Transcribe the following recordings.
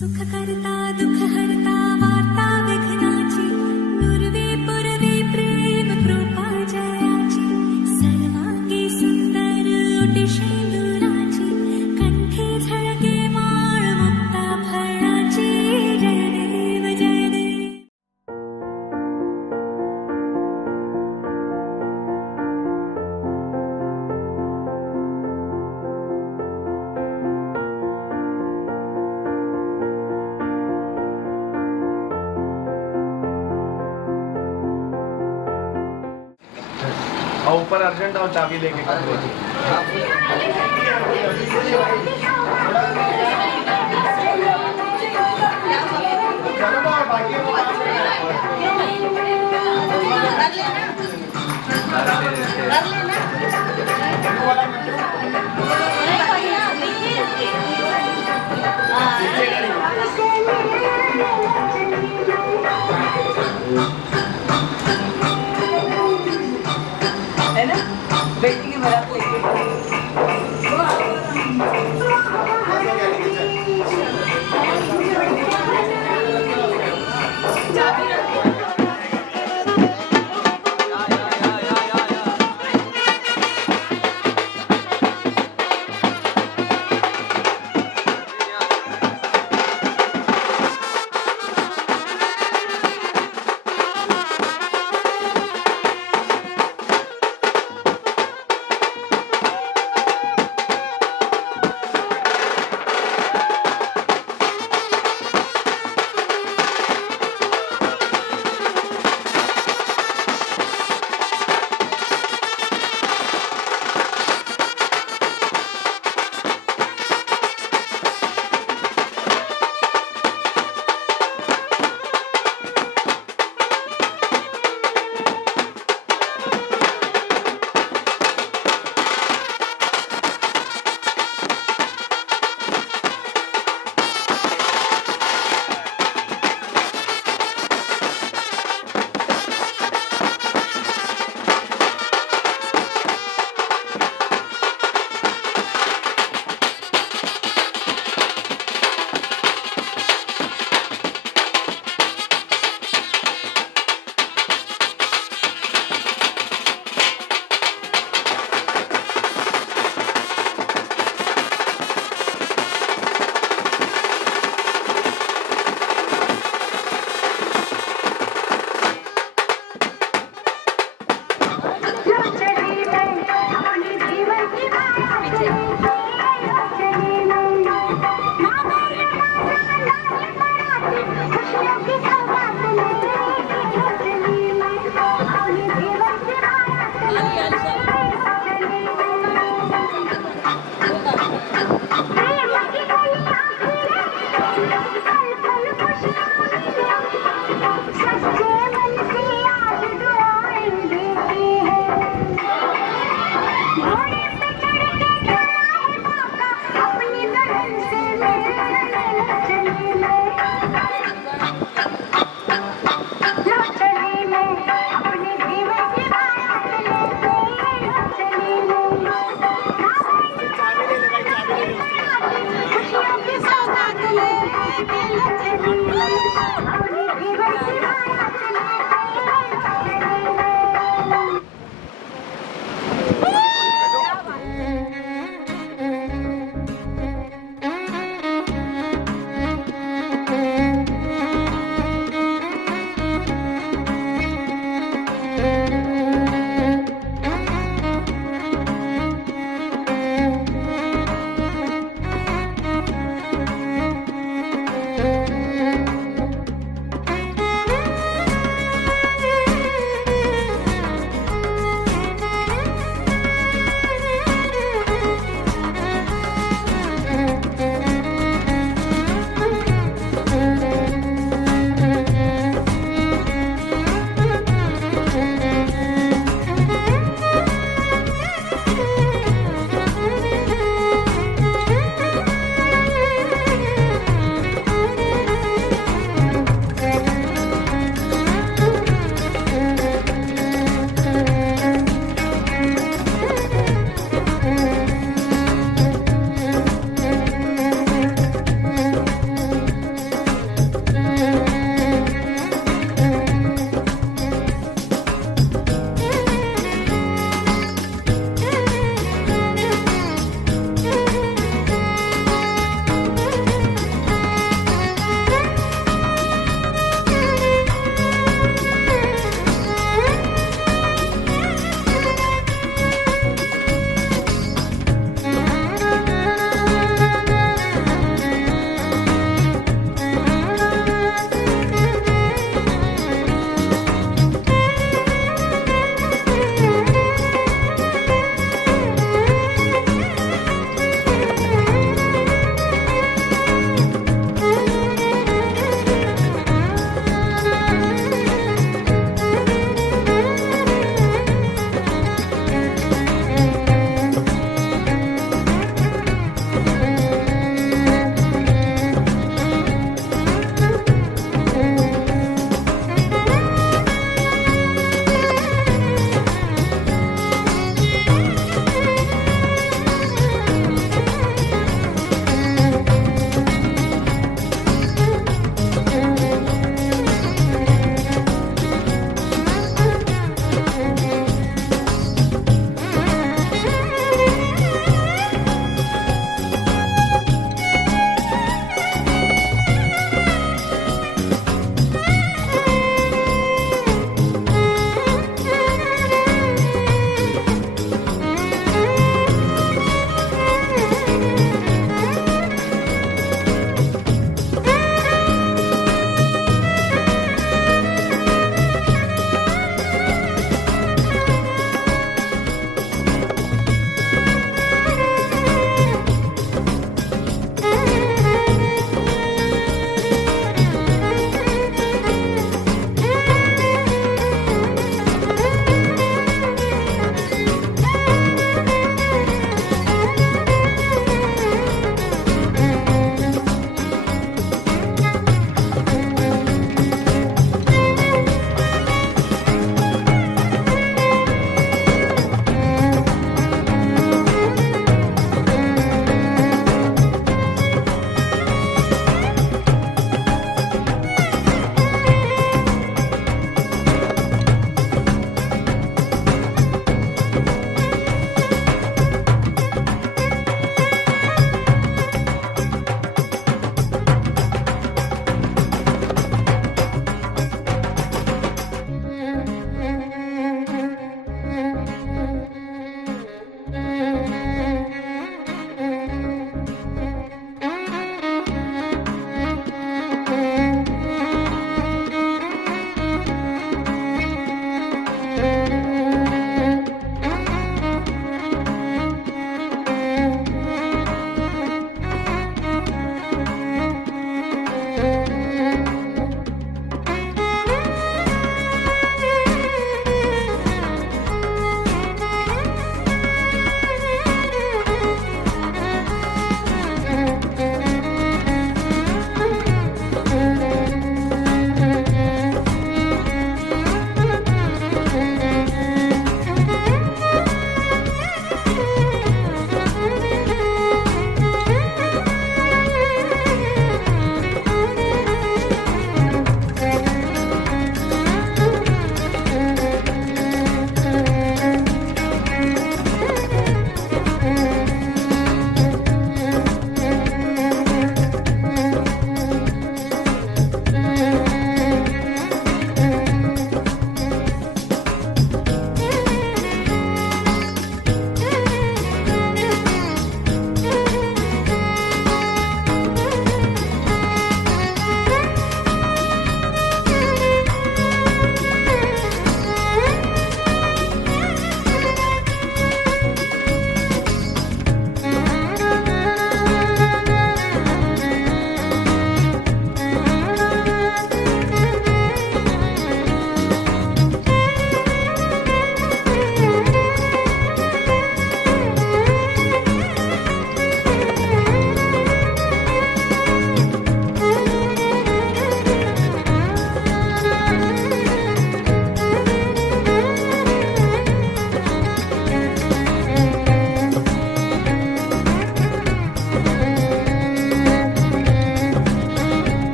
सुख करता दुख हरता वार्ता विघ्नाची नुरवी पुरवी प्रेम कृपा जयाची सर्वांगी सुंदर ओटी शेंदुराची कंठी झळके माळ मुक्ता फळाची जय देव जय देव. ऊपर अर्जेंट और चाबी लेके कर दो. है ना बेटी की बारात लेके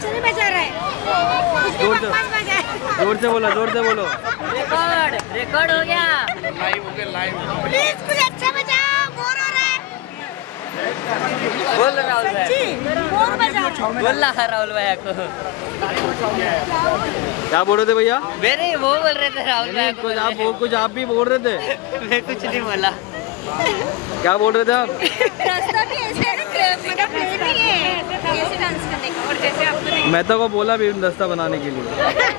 अच्छा नहीं बजा रहा है जोर से जोर से बोलो, जोर से बोलो। रिकॉर्ड हो गया। प्लीज कुछ अच्छा बजाओ बोर हो रहा है बोल राहुल भाई, सच्ची बोर बजाओ बोल रहा राहुल भैया को। क्या बोल रहे थे भैया? मेरे वो बोल रहे थे राहुल भैया को। कुछ आप भी बोल रहे थे। मैं कुछ नहीं बोला। क्या बोल रहे थे आप? रास्ता भी ऐसे है ना मतलब प्लेन ही है ऐसे डांस करने का और जैसे आपको मैं तो को बोला भी रास्ता बनाने के लिए।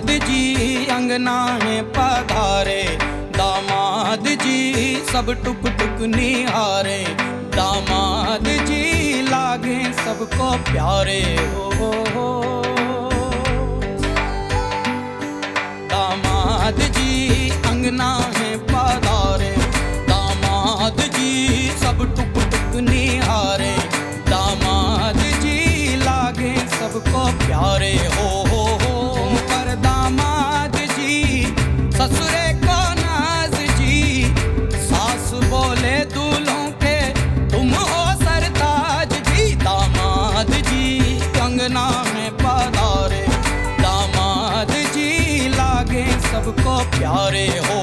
दामाद जी अंगना में पधारे, दामाद जी सब टुक टुक निहारे, दामाद जी लागे सबको प्यारे हो। दामाद जी अंगना में पधारे, दामाद जी सब टुक टुक निहारे, दामाद जी लागे सबको प्यारे हो। पर दामाद जी ससुरे को नाज जी, सास बोले दूल्हों के तुम हो सरताज जी, दामाद जी अंगना में पधारे, दामाद जी लागे सबको प्यारे हो।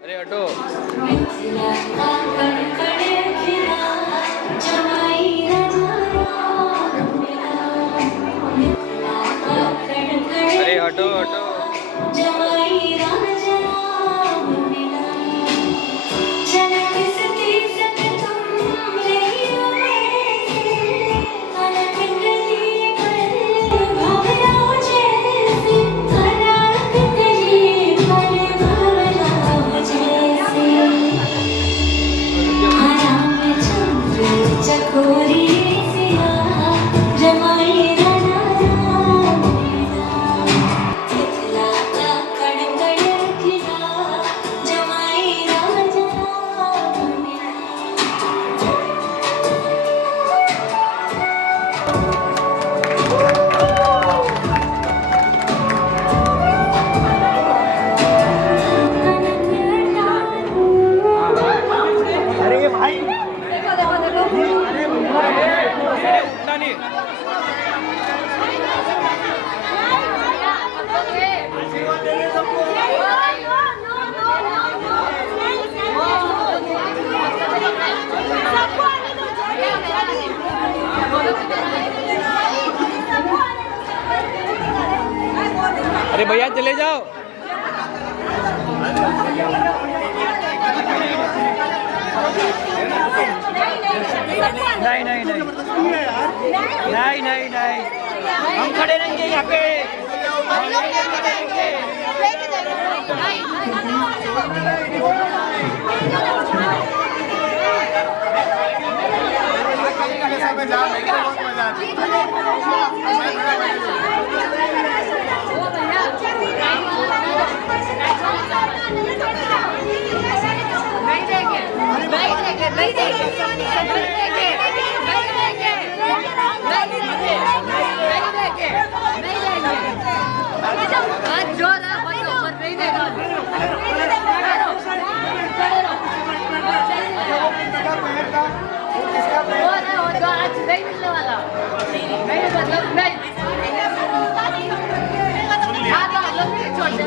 अरे हटो। अरे हटो हटो। अरे भैया चले जाओ। नहीं नहीं नहीं नहीं नहीं नहीं, हम खड़े रहेंगे यहाँ पे। नहीं जाओ, मेरे को बहुत मजा आती है। नहीं मिलने वाला नहीं मतलब नहीं छोड़ दे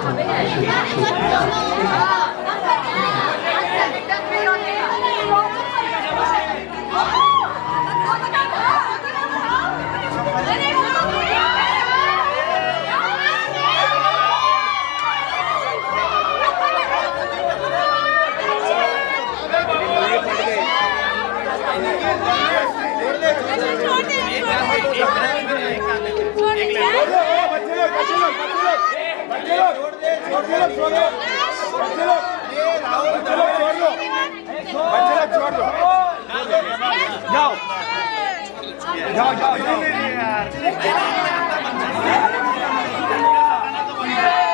जाओ जाओ जाओ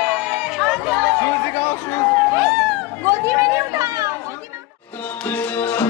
शूज दिखाओ शूज गोदी में नहीं उठाया गोदी में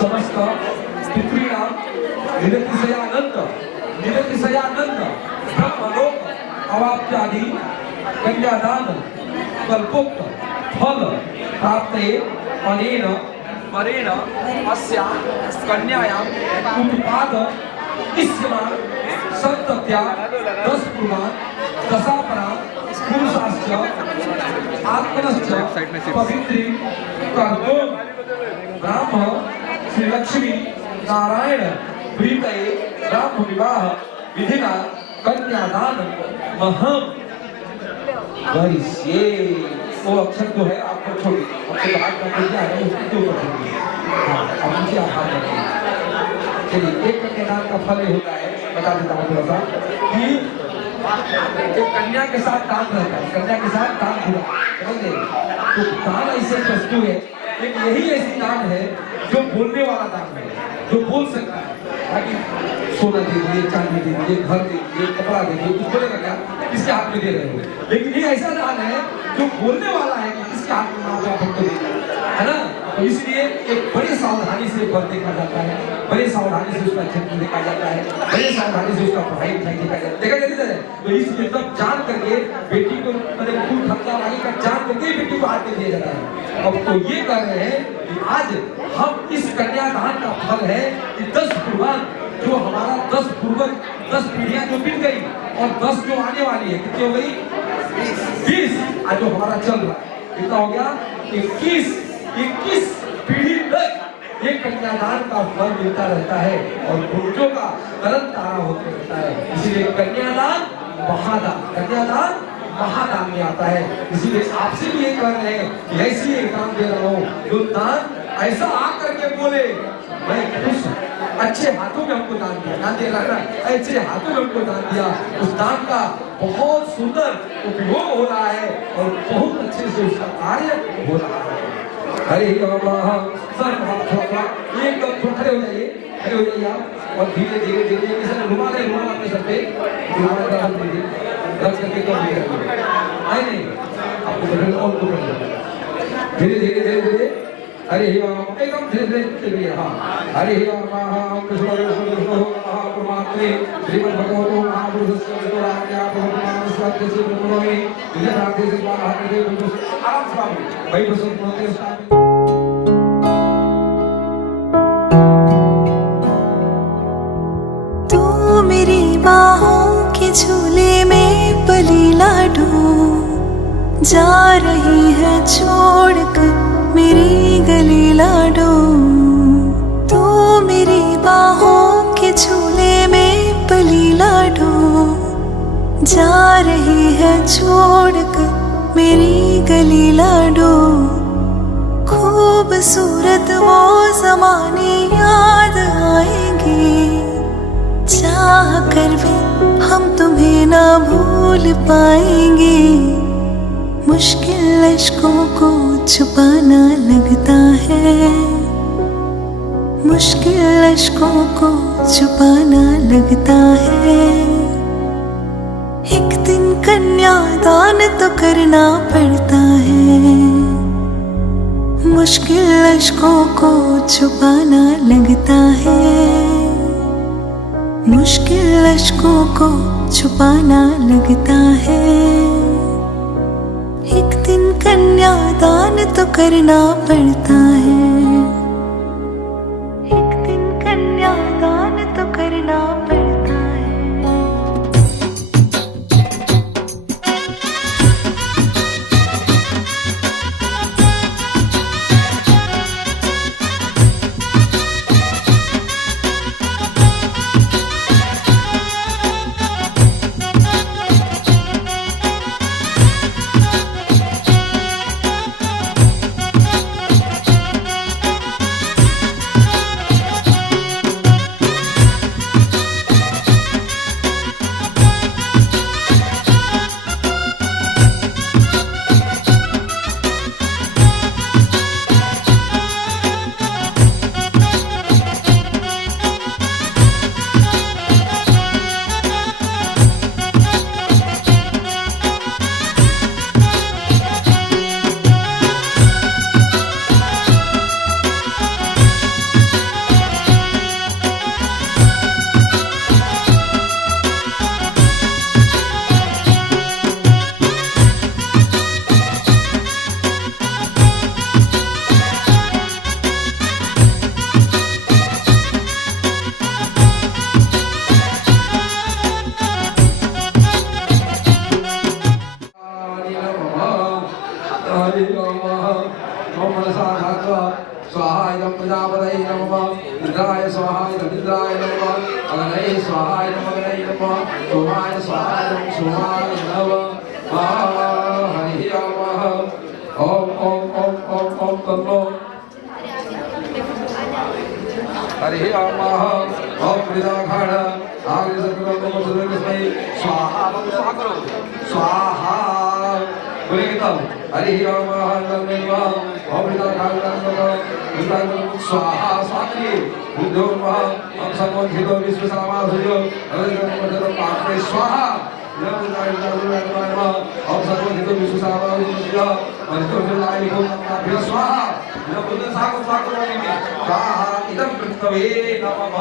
समस्त पितॄणां निरतिशयानंद ब्रह्मलोक अवाप्त्यादि कन्यादान कल्पोक्त फल प्राप्ते अनेन वरेण अस्या कन्यायां उत्पाद इष्यमाण सन्तत्या 10 पुराण दशापरा पुरुषाश्च आत्मनश्च पवित्री कर्तो ब्राह्म श्री लक्ष्मी नारायण प्रीतये ब्राह्म विवाह विधिना कन्यादान महम वरिष्ये। वो अक्षर जो है आपको छोड़िए, आपको बात करके क्या है उसके ऊपर छोड़िए। हाँ, अब मुझे आभार करते हैं। चलिए, एक कन्यादान का फल होता है, बता देता हूँ थोड़ा सा कि एक कन्या के साथ दान रहता है, कन्या के साथ दान हुआ, समझे? तो दान ऐसे वस्तु है, एक यही ऐसी दान है जो बोलने वाला दान है, जो बोल सकता है ताकि सोना दे दीजिए, चांदी दे दीजिए, घर दे दीजिए, कपड़ा दे दीजिए, कुछ बोलेगा क्या? किसके हाथ में दे रहे हो? लेकिन ये ऐसा दान है जो बोलने वाला है कि किसके हाथ में माँ बाप हमको दे रहे है ना। तो इसलिए एक बड़ी सावधानी से फल देखा जाता है, बड़ी सावधानी से उसका क्षेत्र देखा जाता है, बड़ी सावधानी से उसका पढ़ाई लिखाई देखा जाता है। तो इसलिए तब जान करके बेटी को मतलब खूब खर्चा आगे का जान करके बेटी को हाथ में दिया जाता है। अब तो ये कर रहे हैं कि आज हम इस कन्यादान का फल है कि 10 कुर्बान जो हमारा 10 पूर्वज 10 पीढ़ियां जो बीत गई और 10 जो आने वाली है, कितनी हो गई? 20। आज जो हमारा चल रहा है कितना हो गया? 21 पीढ़ी तक ये कन्यादान का फल मिलता रहता है और पुरुषों का तरन तारा होते रहता है। इसीलिए कन्यादान महादान में आता है। इसीलिए आपसे भी ये कह रहे हैं कि ऐसी एक काम दे रहा हूँ जो दान ऐसा आकर के बोले मैं खुश हूँ, अच्छे हाथों में हमको दान दिया, दान दे रहा है, अच्छे हाथों में हमको दान दिया। उस दान का बहुत सुंदर उपयोग हो रहा है और बहुत अच्छे से उसका कार्य हो रहा है। हरे सर एकदम खड़े हो जाइए आप और धीरे धीरे रुमाल है, रुमाल अपने सर पे रुमाल रख करके कम आए नहीं आपको और धीरे धीरे हरे एकदम धीरे धीरे हाँ हरे परमात्मे श्रीमद् भगवतो महापुरुषस्य आराम से भाई प्रसन्न होते हैं। मेरी बाहों के झूले में पली लाडो जा रही है छोड़कर मेरी गली लाडो। तू मेरी बाहों के झूले में पली लाडो जा रही है छोड़कर मेरी गली लाडो। खूबसूरत वो ज़माने याद आएंगे, चाह कर भी हम तुम्हें ना भूल पाएंगे। मुश्किल अश्कों को छुपाना लगता है, मुश्किल अश्कों को छुपाना लगता है। एक दिन कन्यादान तो करना पड़ता है, मुश्किल अश्कों को छुपाना लगता है, मुश्किल अश्कों को छुपाना लगता है। एक दिन कन्यादान तो करना पड़ता है, एक दिन कन्यादान तो करना पड़ता है। इंद्राय स्वाहा इंद्राय नमः अग्नये स्वाहा अग्नये नमः सोमाय स्वाहा सोमाय नमः हरि ओम ओम ओम ओम ओम तन्नो हरि ओम प्रियाघाण आगे सतगुरु कृष्ण स्वाहा स्वाहा करो स्वाहा बोलेंगे हरि ओम स्वाहा स्वाहा बुद्धो हम सर्वो विश्व समाधुर्यो स्वाहा हम सर्वो विश्व समाधुर्यो स्वाहा स्वाहा इदं पृथ्वे नमः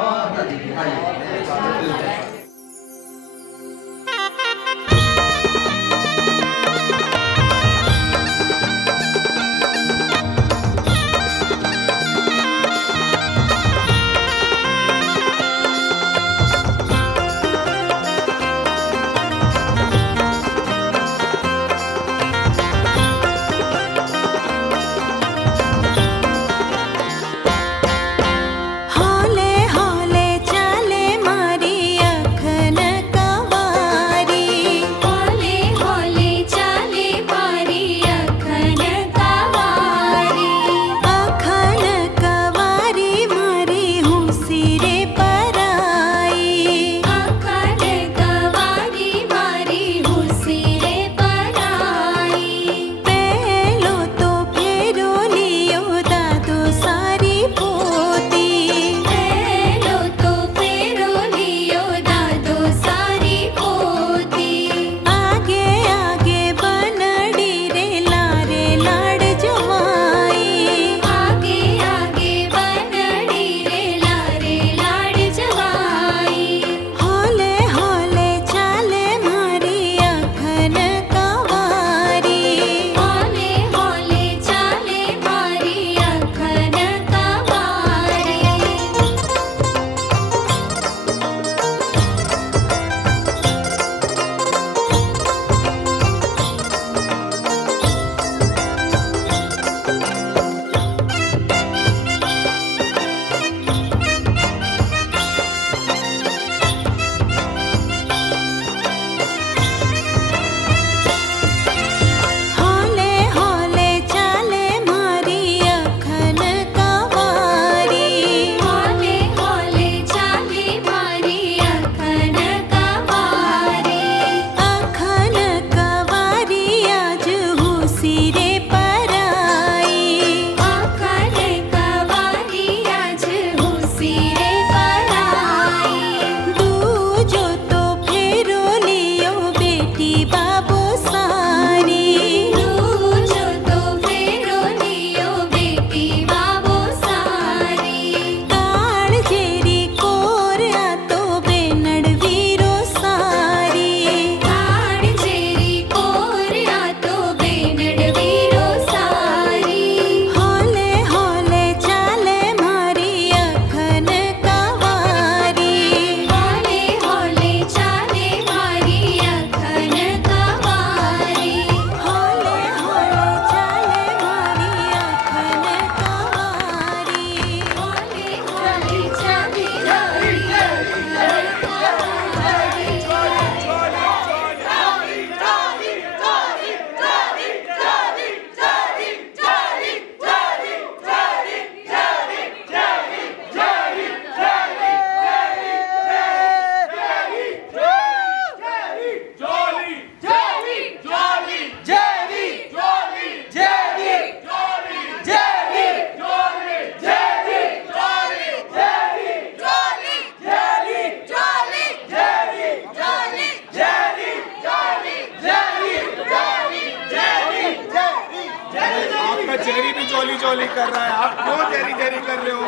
जोली कर रहा है, आप क्यों जेरी जेरी कर रहे हो?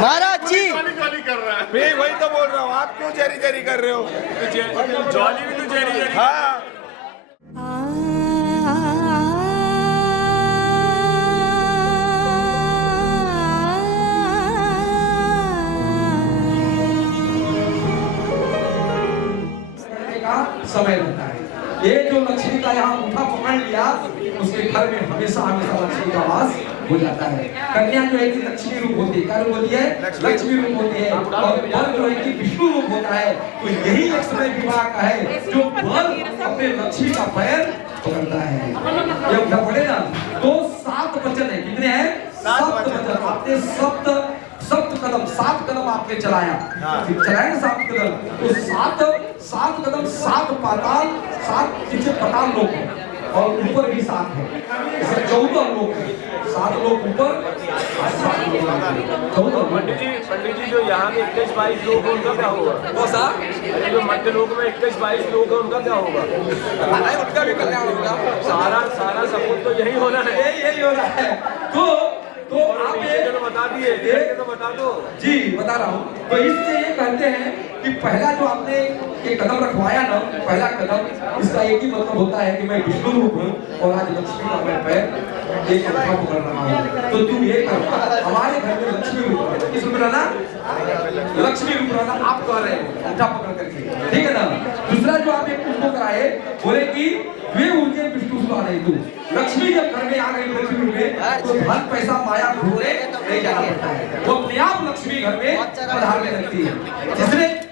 महाराज जी जोली जोली कर रहा है, मैं वही तो बोल रहा हूँ, आप क्यों जेरी जेरी कर रहे हो? जोली भी तो जेरी जेरी। हाँ समय रहता है। ये जो लक्ष्मी का यहाँ मुठा पकड़ लिया, उसके घर में हमेशा हमेशा लक्ष्मी का वास हो जाता है। कन्या जो है कि लक्ष्मी रूप होती है, क्या रूप होती है? लक्ष्मी रूप होती है। और वर जो है कि विष्णु रूप होता है। तो यही एक समय विवाह का है जो वर अपने लक्ष्मी का पैर पकड़ता है। ये उठा पड़े ना, तो 7 वचन है। कितने हैं? 7 वचन। आपने सप्त कदम, 7 कदम आपने चलाया, चलाया ना 7 कदम, तो 7 कदम 7 पाताल, 7 नीचे पाताल लोग हैं और ऊपर भी 7 है, इसलिए 14 लोग हैं। 7 लोग ऊपर, 14 पंडित जी जो यहाँ के 21-22 लोग हैं उनका क्या होगा? वो सा जो मध्य लोक में 21-22 लोग हैं उनका क्या होगा? उनका भी कल्याण होगा। सारा सबूत तो यही होना है। यही हो रहा है। तो आप तो बता दिए, तो बता दो जी, बता रहा हूँ। तो इससे ये कहते हैं कि पहला जो आपने ये कदम रखवाया ना, पहला कदम, इसका एक ही मतलब होता है कि मैं विष्णु रूप हूँ और आज लक्ष्मी का मैं पैर एक अंगूठा पकड़ रहा हूँ। तो तुम ये करो, हमारे घर में लक्ष्मी रूप रहना, किस रूप रहना? लक्ष्मी रूप रहना आप कह रहे हैं अंगूठा पकड़ करके, ठीक है ना। दूसरा जो आप एक उसको कराए, बोले कि वे उनके विष्णु सुधा नहीं तू, लक्ष्मी जब घर में आ गई लक्ष्मी में, तो धन पैसा माया घूमने नहीं जाना पड़ता है, वो अपने आप लक्ष्मी घर में पधारने लगती है।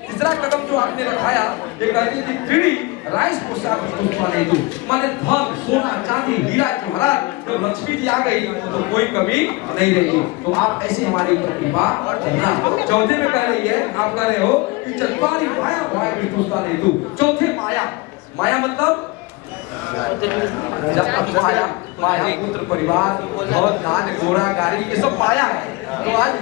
तीसरा कदम जो आपने रखाया, ये कहते हैं कि त्रिणी राइस पोशाक विष्णु सुधा नहीं तू, माने धन सोना चांदी हीरा जवाहरात, जब लक्ष्मी जी आ गई तो कोई कमी नहीं रहेगी। तो आप ऐसे हमारे ऊपर कृपा करना। चौथे में कह रही है, आप कह रहे हो कि चतुर्थी माया भाई विष्णु सुधा नहीं तू। चौथे माया मतलब जब माया पुत्र परिवार बहुत दान घोड़ा गाड़ी ये सब माया है। तो आज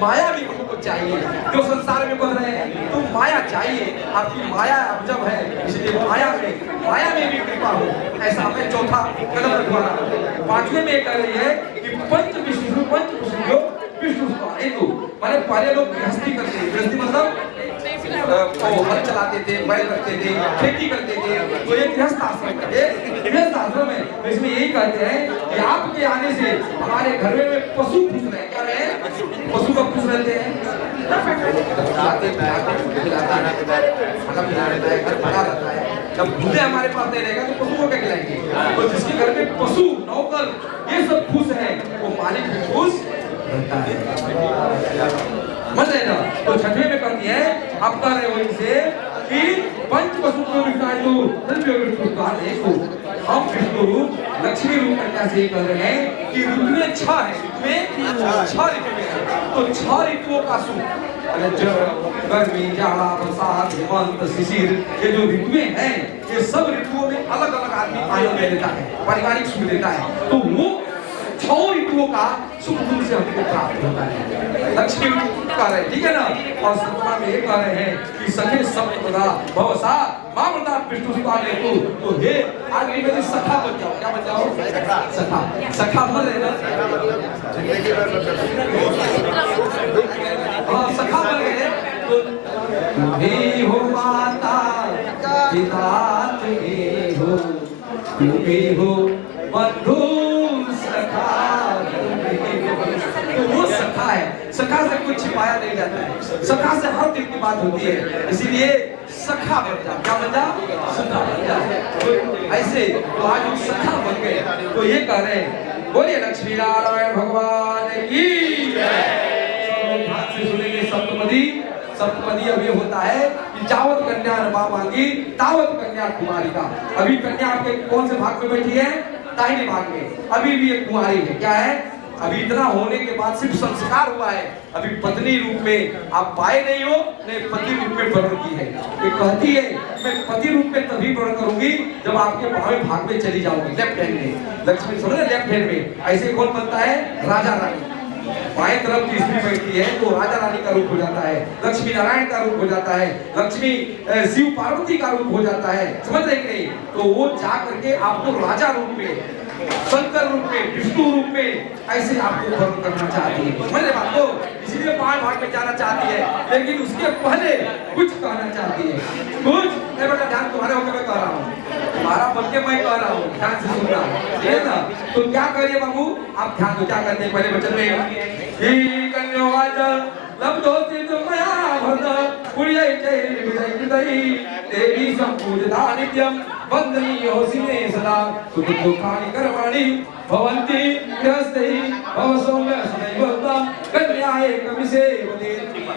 माया भी हमको चाहिए, जो संसार में बोल रहे हैं तो माया चाहिए, आपकी माया अब जब है, इसलिए माया में भी कृपा हो, ऐसा हमें चौथा कदम रखवाना। पांचवें में कह रही है कि पंच विष्णु माने पहले लोग गृहस्थी करते थे, गृहस्थी मतलब हल चलाते थे, बैल रखते थे, खेती करते थे, तो ये गृहस्थ आश्रम है। गृहस्थ आश्रम है, तो इसमें यही कहते हैं कि आपके आने से हमारे घर में पशु खुश रहे। क्या रहे? पशु कब खुश रहते हैं? जब दूल्हे हमारे पास नहीं रहेगा तो पशु को क्या खिलाएंगे? तो जिसके घर में पशु नौकर ये सब खुश है, वो मालिक भी खुश रहता है। मत लेना। तो छठवें में कहती है, आप कह रहे हो इनसे कि पंच पशु को हम विष्णु रूप लक्ष्मी रूप कन्या से कह रहे हैं कि ऋतुएं 6 है, छह ऋतुएं हैं। तो 6 ऋतुओं का सुख, गर्मी जाड़ा बरसात हेमंत शिशिर, ये जो ऋतुएं हैं ये सब ऋतुओं में अलग अलग आदमी आनंद लेता है, पारिवारिक सुख लेता है। तो वो 6 ऋतुओं का सुख दूर से हमको प्राप्त होता है। लक्ष्मी कह रहे हैं, ठीक है ना। और सतना में ये कह रहे हैं कि सखे सप्तदा भवसा मामृता विष्णु सुधा ने तो हे आज मेरी सखा बन जाओ। क्या बन जाओ? सखा बन रहे ना, सखा बन गए। तो तुम्हें हो माता पिता, तुम्हें हो बंधु सखा, तो वो सखा है। सखा से कुछ छिपाया नहीं जाता है, सखा से हर दिल की बात होती है, इसीलिए सखा बन जा। क्या बन जा? सखा बन जा। तो ऐसे तो आज हम सखा बन गए। तो ये कह रहे हैं, बोलिए लक्ष्मी नारायण भगवान की जय। ध्यान से सुनेंगे। सप्तपदी अब ये होता है कि जावत कन्या रमा मांगी तावत कन्या कुमारी का। अभी कन्या आपके कौन से भाग में बैठी है? दाहिने भाग में। अभी भी एक कुमारी है। क्या है? अभी इतना होने के बाद सिर्फ संस्कार हुआ है, अभी पत्नी रूप में आप पाए नहीं हो, ने पति रूप में वर्ण की है। ये कहती है मैं पति रूप में तभी वर्ण करूंगी जब आपके बाएं भाग में चली जाऊंगी, लेफ्ट हैंड में। लक्ष्मी समझ रहे? लेफ्ट हैंड में। ऐसे कौन बनता है? राजा रानी। बाएं तरफ की स्त्री बैठती है तो राजा रानी का रूप हो जाता है, लक्ष्मी नारायण का रूप हो जाता है, लक्ष्मी शिव पार्वती का रूप हो जाता है। समझ रहे कि नहीं? तो वो जा करके आपको राजा रूप में, शंकर रूप में, विष्णु रूप में ऐसे आपको वर्ण करना चाहती है। समझ रहे बात को? इसीलिए बाएं भाग में जाना चाहती है, लेकिन उसके पहले कुछ कहना चाहती है। कुछ बेटा ध्यान तुम्हारे होकर मैं कह रहा हूँ, तुम्हारा बन के मैं कह रहा हूँ, ध्यान से सुनना, ठीक है ना। तो क्या करिए बाबू, आप ध्यान दो। क्या करते हैं पहले वचन में? कन्यावाच लब्धोति तुमया भद्र पुण्यै चैरि विदयि देवी संपूजिता नित्यं वन्दनीयोऽसि मे सदा सुख दुःखानि कर्माणि भवन्ति गृहस्थैः कर्मी से बोले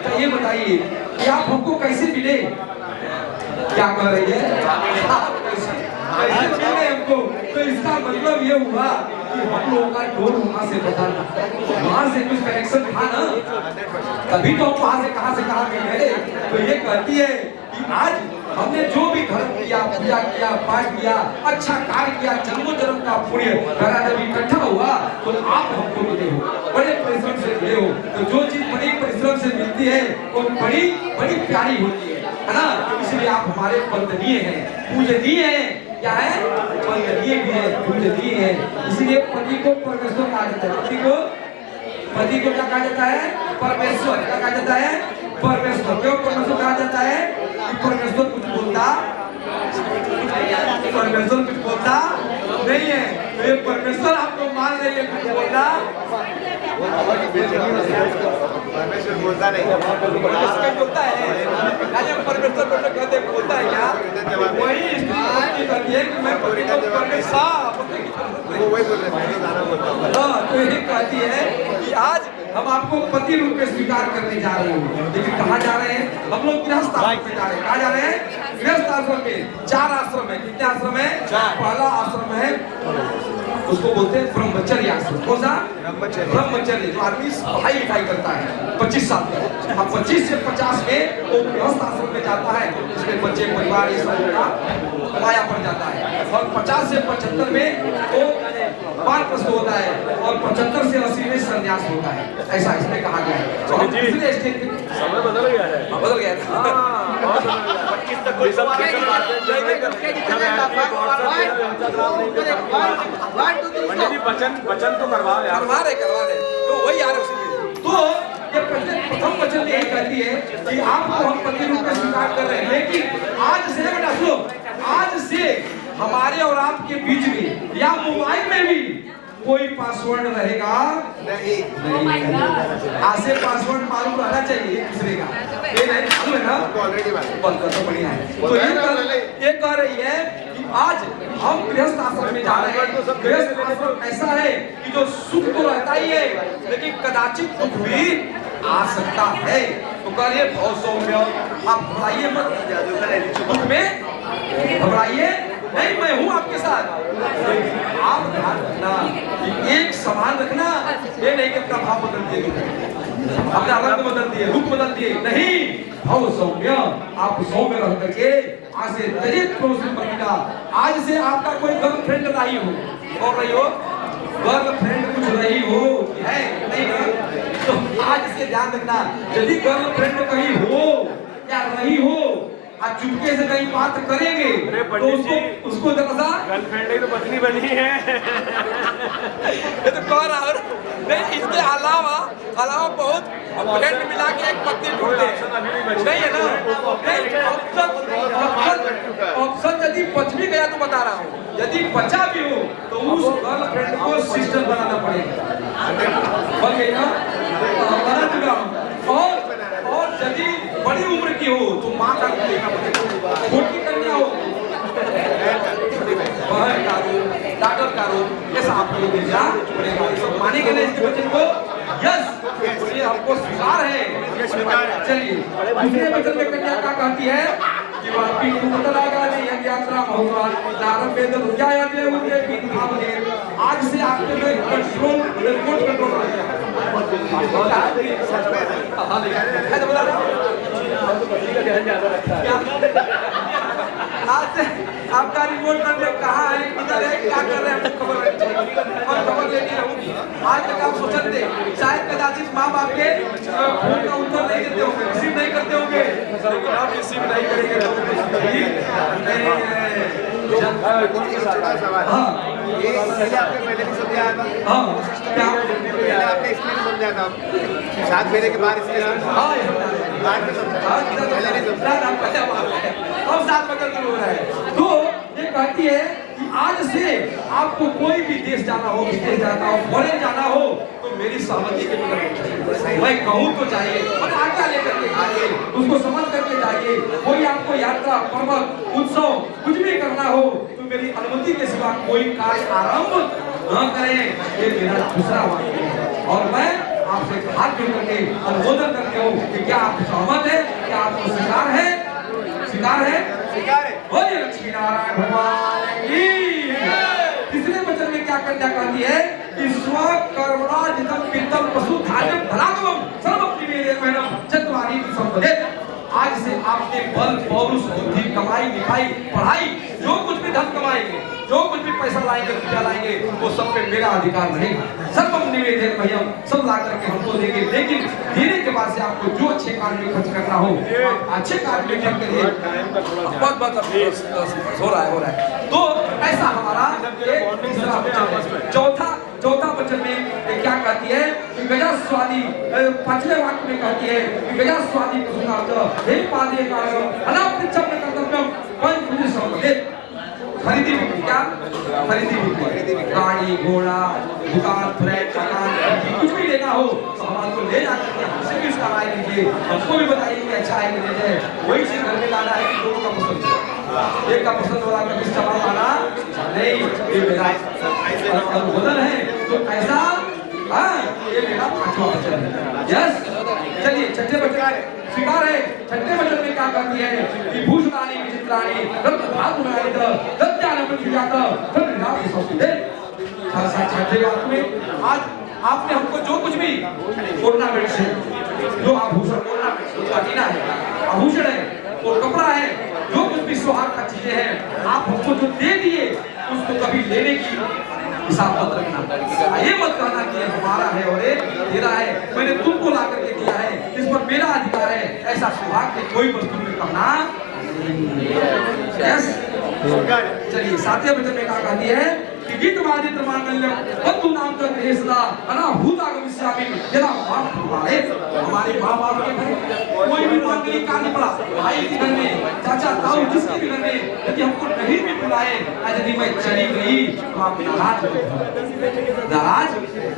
तो ये बताइए कि आप हमको कैसे मिले? क्या कह रही है? आप कैसे मिले हमको? तो इसका मतलब ये हुआ कि हम लोगों का डोर वहां से बता, वहां से कुछ कनेक्शन था ना, तभी तो हम वहां से कहां गए। तो ये कहती है कि आज हमने जो भी धर्म किया, पूजा किया, पाठ किया, अच्छा कार्य किया, जन्मों जन्म का पुण्य करा, जब इकट्ठा हुआ तो आप हमको मिले हो, बड़े परिश्रम से मिले हो। तो जो चीज बड़ी परिश्रम से मिलती है वो बड़ी बड़ी प्यारी होती है ना? इसलिए आप हमारे वंदनीय हैं, पूजनीय हैं। क्या है? वंदनीय भी है, पूजनीय है। इसलिए पति को परमेश्वर कहा जाता है। पति को क्या कहा जाता है? परमेश्वर। क्या कहा जाता है? परमेश्वर। क्यों परमेश्वर कहा जाता है? परमेश्वर कुछ बोलता, परमेश्वर कुछ बोलता नहीं है। तो ये परमेश्वर आपको मान रही है, कुछ बोलता परमेश्वर बोलता नहीं, बोलता है। परमेश्वर कहते बोलता है क्या? वही स्थिति कहती है कि मैं पति को परमेश्वर, वही बोल रहे हैं। तो ये कहती है कि आज हम आपको पति रूप में स्वीकार करने जा रहे हैं। लेकिन कहाँ जा रहे हैं? हम लोग गृहस्थ आश्रम में जा रहे हैं। कहाँ जा रहे हैं? गृहस्थ आश्रम में। 4 आश्रम है। कितने आश्रम है? पहला आश्रम है, उसको बोलते हैं ब्रह्मचर्य आश्रम। कौन सा? ब्रह्मचर्य। जो आदमी पढ़ाई लिखाई करता है 25 साल तक। अब 25 से 50 में वो गृहस्थ आश्रम में जाता है, इसमें बच्चे परिवार ये सब का माया पड़ जाता है। और 50 से 75 में वो वानप्रस्थ होता है और 75 से 80 में संन्यास होता है। ऐसा इसमें कहा गया है। तो हम दूसरे स्टेज पे समय बदल गया है। बदल गया था। 25 तक कोई सब वचन तो करवा रहे। तो वही आ रहे उसी। तो ये प्रथम वचन यही कहती है कि आपको हम पति रूप में स्वीकार कर रहे हैं। लेकिन आज से बेटा सुनो, आज से हमारे और आपके बीच में या मोबाइल में भी कोई पासवर्ड रहेगा नहीं। आज से पासवर्ड मालूम रहना चाहिए एक दूसरे का। ये नहीं मालूम है ना? ऑलरेडी बंद कर तो बढ़िया है। तो ये कह रही है कि आज हम गृहस्थ आश्रम में जा रहे हैं। गृहस्थ आश्रम ऐसा है कि जो सुख तो रहता ही है, लेकिन कदाचित दुख भी आ सकता है। तो कह रही है बहुत सौम्य, आप घबराइए मत, दुख में घबराइए नहीं, मैं हूँ आपके साथ। आप ध्यान रखना, एक समान रखना। ये नहीं कि अपना भाव बदल दिए, अपना रंग बदल दिए, रूप बदल दिए, नहीं। भाव सौम्य, आप सौम्य रह करके आज से प्रतिका। आज से आपका कोई गर्लफ्रेंड नहीं हो और रही हो, गर्लफ्रेंड कुछ रही हो है नहीं ना? तो आज से ध्यान रखना, यदि गर्लफ्रेंड कहीं हो या रही हो, आज चुपके से कहीं बात करेंगे तो उसको जरा गर्लफ्रेंड ही तो पत्नी बनी है। ये तो कह रहा हूँ नहीं। इसके अलावा बहुत फ्रेंड मिला के एक पत्नी ढूंढते नहीं है ना? ऑप्शन यदि बच भी गया तो बता रहा हूँ, यदि बचा भी हो तो उस गर्लफ्रेंड को सिस्टर बनाना पड़ेगा। बन गई ना? बना चुका हूँ। और यदि बड़ी उम्र की हो तो माँ का छोटी कन्या हो, बहन का रूप, डॉक्टर का रूप, ऐसा आपको भेजा पड़ेगा। मानेंगे नहीं इसके वचन को? यस, ये हमको स्वीकार है। चलिए दूसरे वचन में कन्या क्या कहती है कि वापी यात्रा क्या याद है उनके आज से आपके में कंट्रोल आ गया। आज आपका रिमोट कंट्रोल कहाँ है, किधर है, क्या कर रहे हैं, खबर और खबर लेती रहूंगी। आज तक आप सोचते थे शायद कदाचित माँ बाप के फोन का उत्तर नहीं देते होंगे, रिसीव नहीं करते होंगे, लेकिन आप रिसीव नहीं करेंगे। पहले भी समझाया था। पहले आपने इसलिए नहीं समझाया था, 7 महीने के बाद इसलिए बाद में समझा, पहले नहीं समझा। अब 7 बजे शुरू हो रहा है। तो ये कहती है कि आज से आपको कोई भी देश जाना हो, विदेश जाना हो, फॉरेन जाना हो तो मेरी सहमति के बिना मैं कहूँ तो चाहिए, और आज्ञा लेकर के जाइए, उसको समझ करके जाइए। कोई आपको यात्रा, पर्वत, उत्सव कुछ भी करना हो तो मेरी अनुमति के सिवा कोई कार्य आरंभ न करें। ये मेरा दूसरा वाक्य है और मैं आपसे हाथ जोड़ करके अनुमोदन करते हो कि क्या आप सहमत है, क्या आपको स्वीकार है? स्वीकार है? स्वीकार है। बोलिए लक्ष्मी नारायण भगवान की। तीसरे वचन में क्या कन्या कहती है कि स्वकर्मणाजितं वित्तं पशु धान्यं धनागमं सर्वं निवेदयामि चत्वारि संपदे। आज से आपने बल, पौरुष, बुद्धि, कमाई, लिखाई, पढ़ाई, जो कुछ भी धन कमाएंगे, जो कुछ भी पैसा लाएंगे, रुपया लाएंगे, वो सब पे मेरा अधिकार रहेगा। सर्वम निवेदयामि, सब ला करके हमको देंगे, लेकिन देने के बाद से आपको जो अच्छे कार्य में खर्च करना हो, आप अच्छे कार्य में खर्च करिए। बहुत हो रहा है। तो ऐसा हमारा तीसरा वचन है। चौथा वचन में क्या कहती है कि गजस्वादी, पांचवें वाक्य में कहती है कि गजस्वादी पशुनाथ हे पादे कारणम अनापृच्छम कर्तव्यम पंचभूत संपदे। खरीदी बिक्री, क्या खरीदी बिक्री, गाड़ी, घोड़ा, दुकान, फ्लैट, मकान, कुछ भी लेना हो तो हमारे को ले जाकर के हमसे भी उसका राय लीजिए, हमको भी बताइए कि अच्छा है कि नहीं है। वही चीज घर में लाना है कि दोनों का पसंद है, एक का पसंद हो रहा है किस सामान लाना नहीं, ये मेरा अनुमोदन है। तो ऐसा, हाँ, ये मेरा पांचवा वचन है। यस, चलिए छठे वचन स्वीकार है। छठे वचन में क्या कहती है कि भूषणानि विचित्राणि रत्नधातुनानि दत्तानि पृथ्व्यात् तन्निनादि संस्कृते। छठे वाक्य में आज आपने हमको जो कुछ भी ऑर्नामेंट्स है, जो आभूषण, ऑर्नामेंट्स गहना है, आभूषण है, और कपड़ा है, जो कुछ भी सुहाग का चीजें हैं, आप हमको जो दे दिए उसको कभी लेने की हिसाब मत रखना। ये मत कहना कि हमारा है और ये तेरा है, मैंने तुमको ला करके दिया है, इस पर मेरा अधिकार है, ऐसा सुहाग के कोई वस्तु में कहना। यस, चलिए सातवें वचन में क्या कहती है कि गीतवादी मांगल्यम बंधु नाम का सदा अनाभूतागमिष्यामि यदा मां तुम्हारे। हमारे माँ बाप के घर कोई भी मांगलिक कार्य पड़ा, भाई के घर में, चाचा ताऊ जिसके भी घर में यदि हमको नहीं भी बुलाए, यदि मैं चली गई तो आप नाराज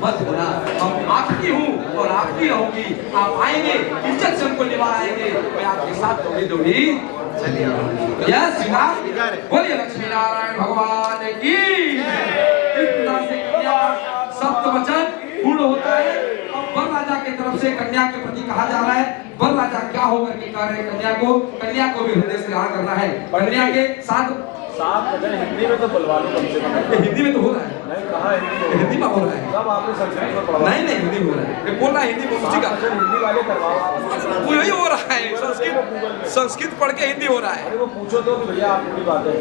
मत होना। हम आपकी हूँ और आपकी रहूंगी, आप आएंगे, इज्जत से हमको निभाएंगे, मैं आपके साथ दौड़ी दौड़ी चलिए। यस, स्वीकार। बोलिए लक्ष्मी नारायण भगवान की। इस प्रकार से कन्या का सप्तवचन पूर्ण होता है। अब वर राजा की तरफ से कन्या के प्रति कहा जा रहा है, वर राजा क्या होकर के कह रहे हैं कन्या को भी हृदय से ग्रहण करना है। कन्या के साथ वचन हिंदी में तो बुलवा लो कम से कम। हिंदी में तो हो रहा है, नहीं कहा हिंदी में हो रहा है, तब आपने संस्कृत में पढ़ा। नहीं हिंदी में हो रहा है, बोल रहा है हिंदी में, उसी का हिंदी वाले करवाओ, वही हो रहा है। संस्कृत पढ़ के हिंदी हो रहा है। अरे वो पूछो तो भैया आपकी बात है,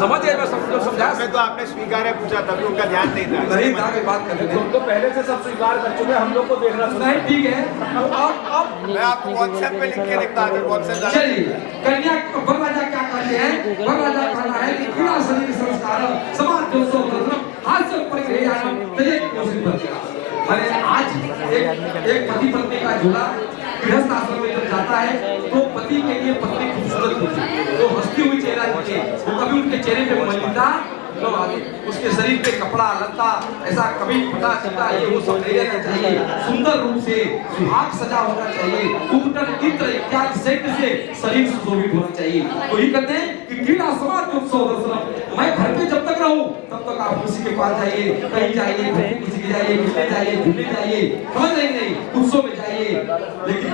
समझ गए, मैं सबको समझा। मैं तो आपने स्वीकार है पूछा, तभी उनका ध्यान नहीं था। नहीं था, बात कर रहे तुम तो पहले से सब स्वीकार कर चुके, हम लोग को देखना सुना। नहीं, ठीक है। अब मैं आपको व्हाट्सएप पे लिख के लिखता हूँ, व्हाट्सएप। चलिए, कन्या वर राजा क्या कहते हैं? वर राजा कहना है कि क्रीड़ा शरीर संस्कार समाज दोषों रत्नम हास्य परिग्रहणम तेज कोशिश बचेगा। मैंने आज एक पति पत्नी का जोड़ा गृहस्थ आश्रम में जब जाता है तो पति के लिए पत्नी खूबसूरत होती है, तो हंसती हुई चेहरा दिखे, वो कभी उनके चेहरे पे मलिनता न आवे, उसके शरीर पे कपड़ा लत्ता ऐसा कभी फटा चिटा ये वो सब नहीं रहना चाहिए, सुंदर रूप से सुहाग सजा होना चाहिए, उपटन इत्र इत्यादि सेट से शरीर सुशोभित होना चाहिए। तो ये कहते हैं कि क्रीड़ा समाज दर्शन, मैं घर पे जब तक रहूं तब तक आप किसी के पास जाइए, कहीं जाइए, किसी के जाइए, घूमने जाइए, घूमने जाइए, समझ रहे नहीं, उत्सव में जाइए, लेकिन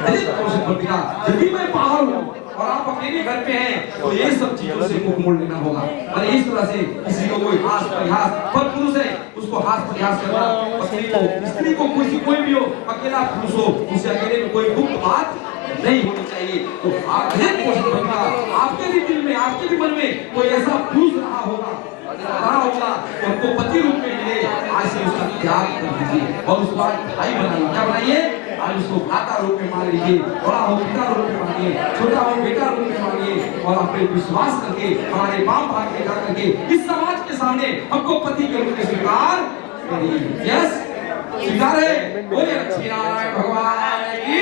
यदि मैं बाहर हूँ और आप अकेले घर पे हैं तो ये सब चीजों से मुख मोड़ लेना होगा। और इस तरह से किसी को कोई हास परिहास, पर पुरुष है उसको हास परिहास करना, पत्नी को, स्त्री को, कोई भी हो, अकेला पुरुष हो, उससे अकेले में कोई गुप्त बात नहीं होनी चाहिए। तो आप आपके भी दिल में, आपके भी मन में कोई ऐसा पुरुष रहा होगा तो हमको पति रूप में मिले, आज से उसका त्याग कर दीजिए और उसके बाद भाई बनाइए। क्या बनाइए? आज उसको भ्राता रूप में मान लीजिए, बड़ा हो पिता रूप में मानिए, छोटा हो बेटा रूप में मानिए, और अपने विश्वास करके हमारे बाप भाग के जा करके इस समाज के सामने हमको पति के रूप में स्वीकार करिए। यस, स्वीकार है। बोलिए लक्ष्मी नारायण भगवान की।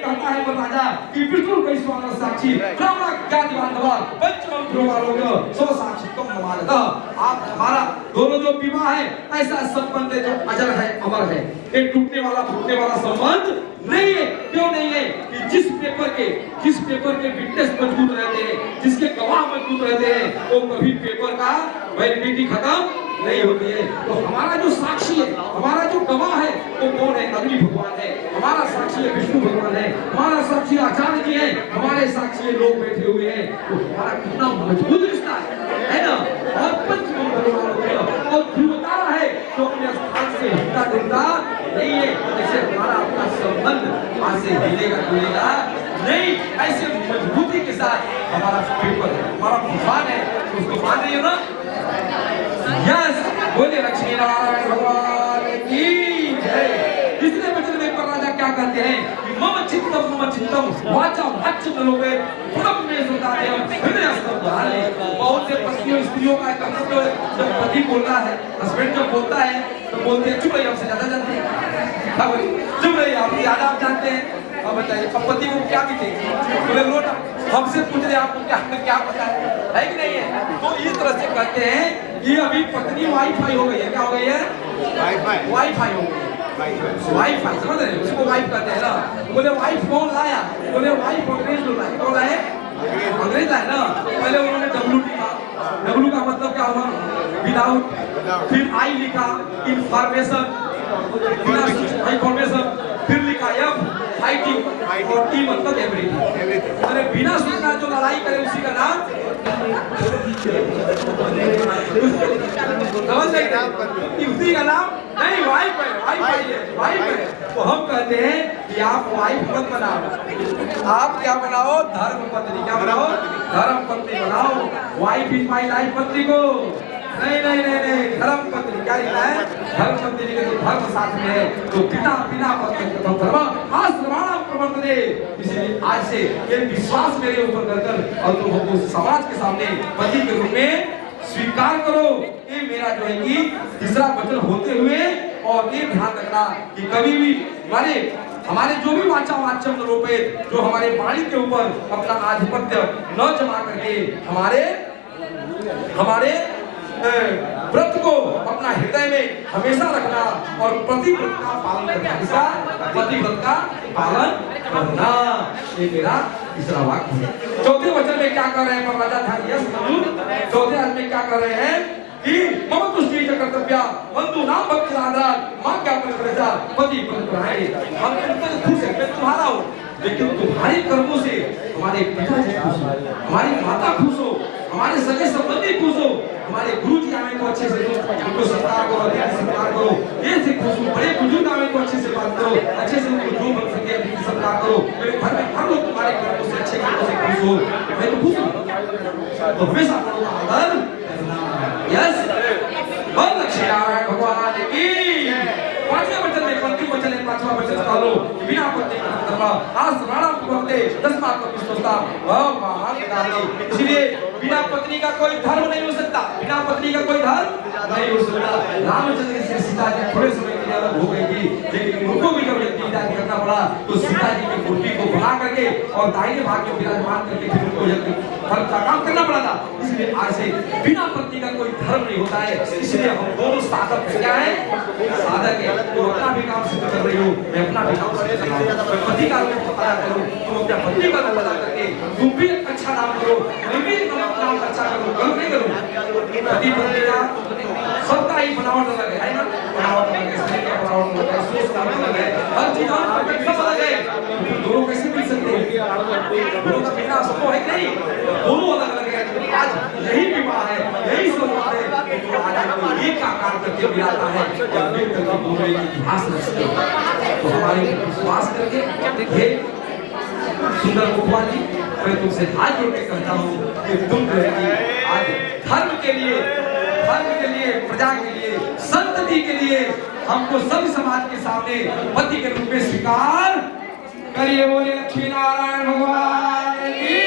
कहता है वो राजा कि विष्णु वैश्वानर साक्षी ब्रह्मा ज्ञाति बांधव पंचम ध्रुवालोक सो साक्षी तुम मानता। आप हमारा दोनों जो विवाह है ऐसा संबंध है जो अजर है, अमर है, एक टूटने वाला फूटने वाला संबंध नहीं है। क्यों नहीं है? कि जिस पे पेपर के, जिस पेपर के विटनेस मजबूत रहते हैं, जिसके गवाह मजबूत रहते हैं, वो कभी पेपर का वैलिडिटी खत्म नहीं होती है। तो हमारा जो साक्षी है, हमारा जो गवाह है, वो कौन है? अग्नि भगवान है। हमारा साक्षी है विष्णु भगवान है। हमारा साक्षी आचार्य जी है। हमारे साक्षी लोग बैठे हुए हैं। तो हमारा कितना मजबूत रिश्ता है ना। और और ध्रुवता है तो अपने स्थान से हिलता डुलता नहीं है। जैसे हमारा अपना संबंध आज से हिलेगा डुलेगा नहीं, ऐसे मजबूती के साथ हमारा पेपर है, हमारा भगवान है, उसको मान रही हो ना। यस, बोले लक्ष्मी नारायण भगवान की जय। इसलिए वचन में पर राजा क्या कहते हैं कि मम चित्तम वाचा वाच्यम लोगे परम में सुतादेव हृदयस्थम धारे। बहुत से पत्नियों स्त्रियों का कर्तव्य जब पति बोलता है, हस्बैंड जब बोलता है तो बोलते हैं चुप रहिए, हमसे ज्यादा जानते हैं। हाँ बोलिए चुप रहिए, आप ज्यादा आप जानते हैं। अब बताइए अब पति को क्या दिखेगी? बोले लो ना, हमसे पूछ रहे आपको क्या पता है कि नहीं है? तो इस तरह से कहते हैं कि अभी पत्नी वाईफाई हो गई है। क्या हो गई है? वाईफाई हो गई है। वाईफाई समझ रहे हैं, उसको वाइफ कहते हैं ना। बोले वाइफ कौन लाया? बोले वाइफ अंग्रेज लोग लाए। कौन लाए? अंग्रेज लाए ना। पहले उन्होंने डब्ल्यू लिखा। डब्ल्यू का मतलब क्या हुआ? विदाउट। फिर आई लिखा इंफॉर्मेशन, इंफॉर्मेशन। फिर लिखा एफ फाइटिंग और टी मतलब एवरीथिंग। अरे बिना सूचना जो लड़ाई करे उसी का नाम समझ रहे? उसी का नाम नहीं, वाइफ है, वाइफ है। तो हम कहते हैं कि आप वाइफ मत बनाओ, आप क्या बनाओ? धर्म पत्नी। क्या बनाओ? धर्म पत्नी बनाओ। वाइफ इज माई लाइफ पत्नी को नहीं नहीं नहीं नहीं, धर्म पत्नी। क्या लिखा है? धर्म पत्नी के तो धर्म साथ में है। तो पिता बिना पत्नी तो धर्म आश्रमाणाम प्रवर्तते। इसलिए आज से ये विश्वास मेरे ऊपर कर और तुम हमको समाज के सामने पति के रूप में स्वीकार करो। ये मेरा जो है कि तीसरा वचन होते हुए, और ये ध्यान रखना कि कभी भी हमारे जो भी वाचा वाच्यम लोपेत, जो हमारे वाणी के ऊपर अपना आधिपत्य न जमा करके हमारे व्रत को अपना हृदय में हमेशा रखना और प्रतिव्रत का पालन करना। इसका प्रतिव्रत का पालन करना, ये मेरा तीसरा वाक्य है। चौथे वचन में क्या कर रहे हैं राजा था? यस चौथे वचन में क्या कर रहे हैं कि मम तुष्टि च कर्तव्या बंधु नाम भक्ति आधार मां क्या प्रजा पति प्रणाए। हम तुमसे खुश है, मैं तुम्हारा हूँ, लेकिन तुम्हारे कर्मों से हमारे पिताजी खुश हो, हमारी माता खुश हो, हमारे सगे संबंधी खुश हो, हमारे गुरु जी हमें को अच्छे से उनको सत्कार करो, सत्कार करो, ये से खुश हो। बड़े बुजुर्ग हमें को अच्छे से बात करो, अच्छे से उनको जो बन सके अपनी सत्कार करो। मेरे घर में हर लोग तुम्हारे कर्मों से अच्छे कर्मों से खुश हो, मैं तो खुश हूँ। तो हमेशा आदर यस बोल लक्ष्मी नारायण भगवान की। पांचवें वचन में पंक्ति वचन है, पांचवा वचन का लो बिना पत्नी का धर्म आश्रमाणाम प्रवर्तते दसमा को विश्वस्ता महान गाली। इसलिए बिना पत्नी का कोई धर्म नहीं हो सकता, बिना पत्नी का कोई धर्म नहीं हो सकता। रामचंद्र से सीता जी थोड़े समय के लिए अलग हो गई थी, लेकिन उनको भी जब यज्ञ विधान करना पड़ा तो सीता जी की मूर्ति को बना करके और दाहिने भाग में विराजमान करके फिर उनको यज्ञ फल का काम करना पड़ा था। इसलिए आज से बिना पत्नी का कोई धर्म नहीं होता है। इसलिए हम दोनों साधक क्या है? साधक है। तो अपना भी काम सिद्ध कर रही हो, मैं अपना भी काम सिद्ध कर रहा हूँ। मैं पति का रूप पता करूँ, तुम अपने पति का रूप पता करके तुम भी अच्छा नाम करो, मैं भी नाम अच्छा करूँ। गलत नहीं करूँ। पति पत्नी का सबका ही बनावट अलग है ना, बनावट अलग है, शरीर का बनावट अलग है, सोच का अलग है, हर चीज सब अलग है। दोनों कैसे मिल सकते हैं? दोनों का बिना सबको है नहीं, दोनों अलग अलग है। आज यही विवाह है, यही संवाद है, तो आज आपको एक आकार करके मिलाता है जब मिल करके दोनों एक इतिहास रचते हैं। तो हमारे विश्वास करके हे सुंदर गोपाल जी, मैं तुमसे हाथ जोड़ के कहता हूँ कि तुम जो है आज धर्म के लिए, प्रजा के लिए, संतति के लिए हमको सभी समाज के सामने पति के रूप में स्वीकार करिए। बोले लक्ष्मी नारायण भगवान की।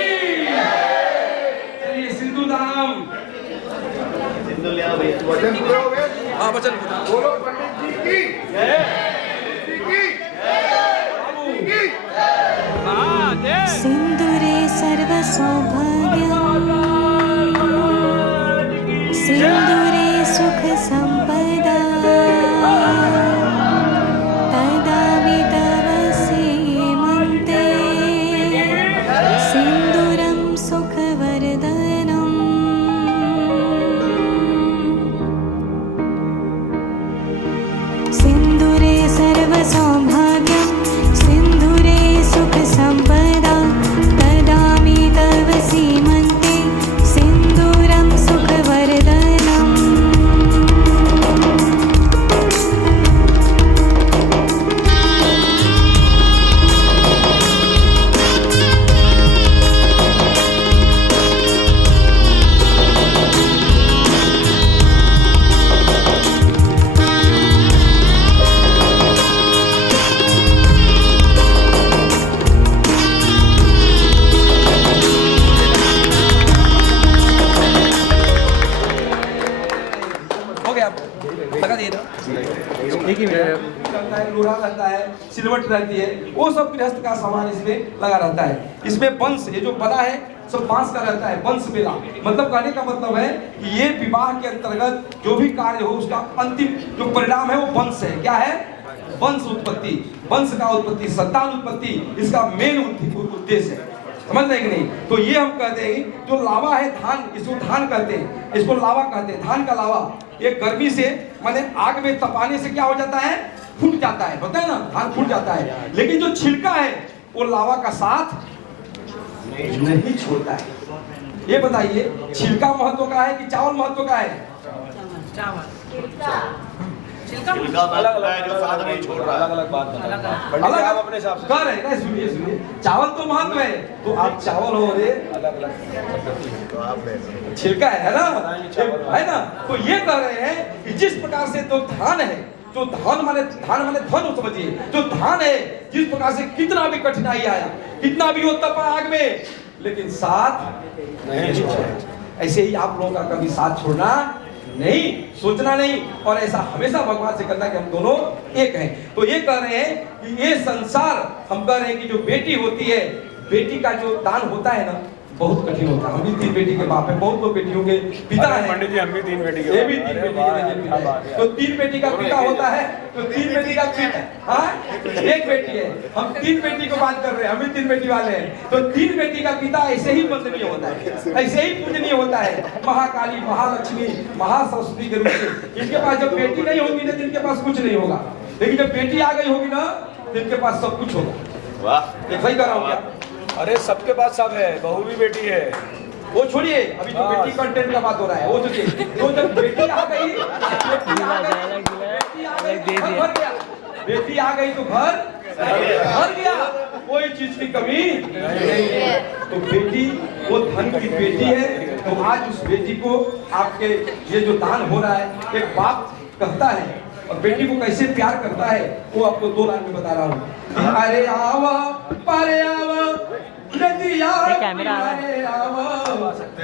चलिए सिंधु दानम। वचन पूरे हो गए? हाँ वचन बोलो पंडित जी की सिंदूरे सर्व सौभाग्यम सिंदूरे सुख संपदा तदा वितव सीमन्ते सिलवट रहती है, वो सब गृहस्थ का सामान इसमें लगा रहता है। इसमें वंश, ये जो बना है सब बांस का रहता है, वंश बेला। मतलब कहने का मतलब है कि ये विवाह के अंतर्गत जो भी कार्य हो उसका अंतिम जो परिणाम है वो वंश है। क्या है? वंश उत्पत्ति, वंश का उत्पत्ति, संतान उत्पत्ति, इसका मेन उद्देश्य है। समझ रहे कि नहीं? तो ये हम कहते हैं जो लावा है धान, इसको धान कहते हैं, इसको लावा कहते हैं। धान का लावा ये गर्मी से माने आग में तपाने से क्या हो जाता है? फूट जाता है, पता है ना, धान फूट जाता है। लेकिन जो छिलका है वो लावा का साथ नहीं छोड़ता है। ये बताइए छिलका महत्व का है कि चावल महत्व का है? अलग अलग जो साथ नहीं छोड़ रहा, अलग अलग बात बता अलग आप अपने हिसाब से कह रहे हैं ना। सुनिए सुनिए, चावल तो महत्व है, तो आप चावल हो रे, अलग अलग छिलका है ना, है ना। तो ये कह रहे हैं कि जिस प्रकार से तो धान है, जो धान माने धन समझिए, जो धान है जिस प्रकार से कितना भी कठिनाई आया, कितना भी हो तपा आग में, लेकिन साथ नहीं छोड़ा। ऐसे ही आप लोगों का कभी साथ छोड़ना नहीं, सोचना नहीं, और ऐसा हमेशा भगवान से करना कि हम दोनों एक हैं। तो ये कह रहे हैं कि ये संसार, हम कह रहे हैं कि जो बेटी होती है, बेटी का जो दान होता है ना बहुत कठिन होता है। हम भी 3 बेटी के बाप है, बहुत लोग बेटियों के पिता है। पंडित जी हम भी 3 बेटी के, ये भी 3 बेटी के, तो 3 बेटी का पिता होता है, तो 3 बेटी का पिता, हाँ 1 बेटी है, हम 3 बेटी को बात कर रहे हैं, हम भी 3 बेटी वाले हैं। तो 3 बेटी का पिता ऐसे ही वंदनीय होता है, ऐसे ही पूजनीय होता है, महाकाली, महालक्ष्मी, महासरस्वती के रूप में। इनके पास जब बेटी नहीं होगी ना, जिनके पास कुछ नहीं होगा, लेकिन जब बेटी आ गई होगी ना, जिनके पास सब कुछ होगा। वाह, सही कर रहा हूँ क्या? अरे सबके पास सब है, बहू भी बेटी है। वो छोड़िए, अभी जो बेटी कंटेंट का बात हो रहा है वो छोड़िए। तो जब बेटी आ गई, बेटी आ गई तो घर भर गया, कोई चीज की कमी नहीं है। तो बेटी वो धन की बेटी है। तो आज उस बेटी को आपके ये जो दान हो रहा है, एक बाप कहता है और बेटी को कैसे प्यार करता है वो आपको 2 लाइन में बता रहा हूँ। अरे आवा पारे आवा नदिया किनारे आवा,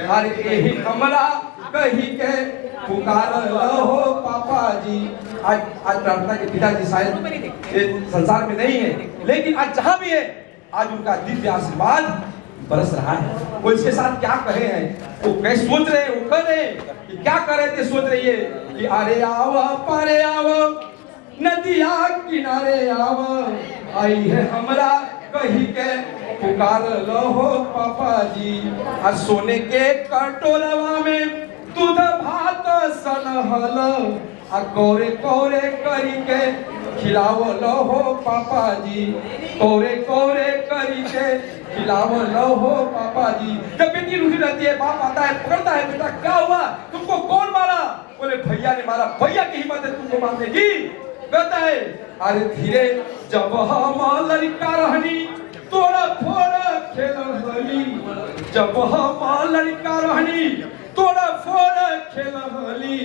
हर के ही हमरा कही के पुकार हो पापा जी। आज प्रार्थना के पिताजी शायद संसार में नहीं है, लेकिन आज जहाँ भी है आज उनका दिव्य आशीर्वाद बरस रहा है। वो इसके साथ क्या कहे हैं, वो कैसे सोच रहे हैं, वो कह रहे हैं कि क्या कर रहे थे, सोच रही है कि अरे आवा पारे आवा नदिया किनारे आवा, आई है हमरा कही के पुकार लो हो पापा जी। आज सोने के कटोरवा में दूध भात सनहल, आ कौरे कौरे करी के खिलाव लो हो पापा जी, कौरे कौरे करी के खिलाव लो हो पापा जी। जब बेटी रूठी रहती है, बाप आता है, पकड़ता है, बेटा क्या हुआ, तुमको कौन मारा? बोले भैया ने मारा। भैया की हिम्मत है तुमको मारने की? कहता है अरे धीरे जब हम लड़का रहनी तोड़ा फोड़ा खेलहली, जब हम लड़का रहनी तोड़ा फोड़ा खेलहली,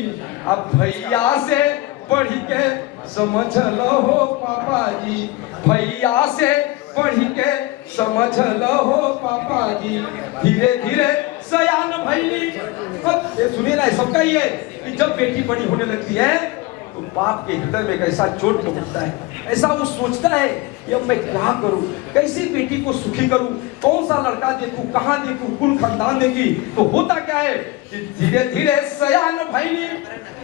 अब भैया से पढ़ के समझ लो हो पापा जी, भैया से पढ़ के समझ लो हो पापा जी। धीरे धीरे सयान भैली। ये सुनिए ना, सबका ही है कि जब बेटी बड़ी होने लगती है तो बाप के हृदय में कैसा चोट पहुंचता है, ऐसा वो सोचता है कि अब मैं क्या करूं, कैसे बेटी को सुखी करूं, कौन सा लड़का देखूं, कहां देखूं, कुल खानदान देगी। तो होता क्या है कि धीरे धीरे सयान भैली,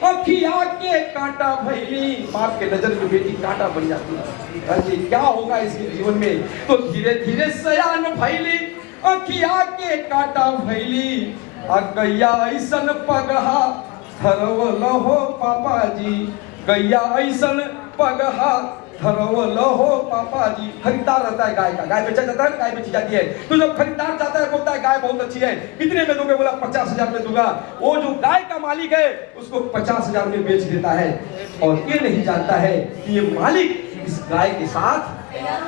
अखिया के कांटा भैली। बाप के नजर में बेटी कांटा बन जाती है, अरे क्या होगा इसके जीवन में। तो धीरे धीरे सयान भैली, अखिया के कांटा भैली, गैया ऐसन पगहा धरवल हो पापा जी, गैया ऐसन पगहा धरवल हो पापा जी। खरीदार रहता है गाय का, गाय बेचा जाता है, गाय बेची जाती है। तो जब खरीदार जाता है बोलता है गाय बहुत अच्छी है, कितने में दोगे? बोला 50,000 में दूंगा। वो जो गाय का मालिक है उसको 50,000 में बेच देता है, और ये नहीं जानता है कि ये मालिक इस गाय के साथ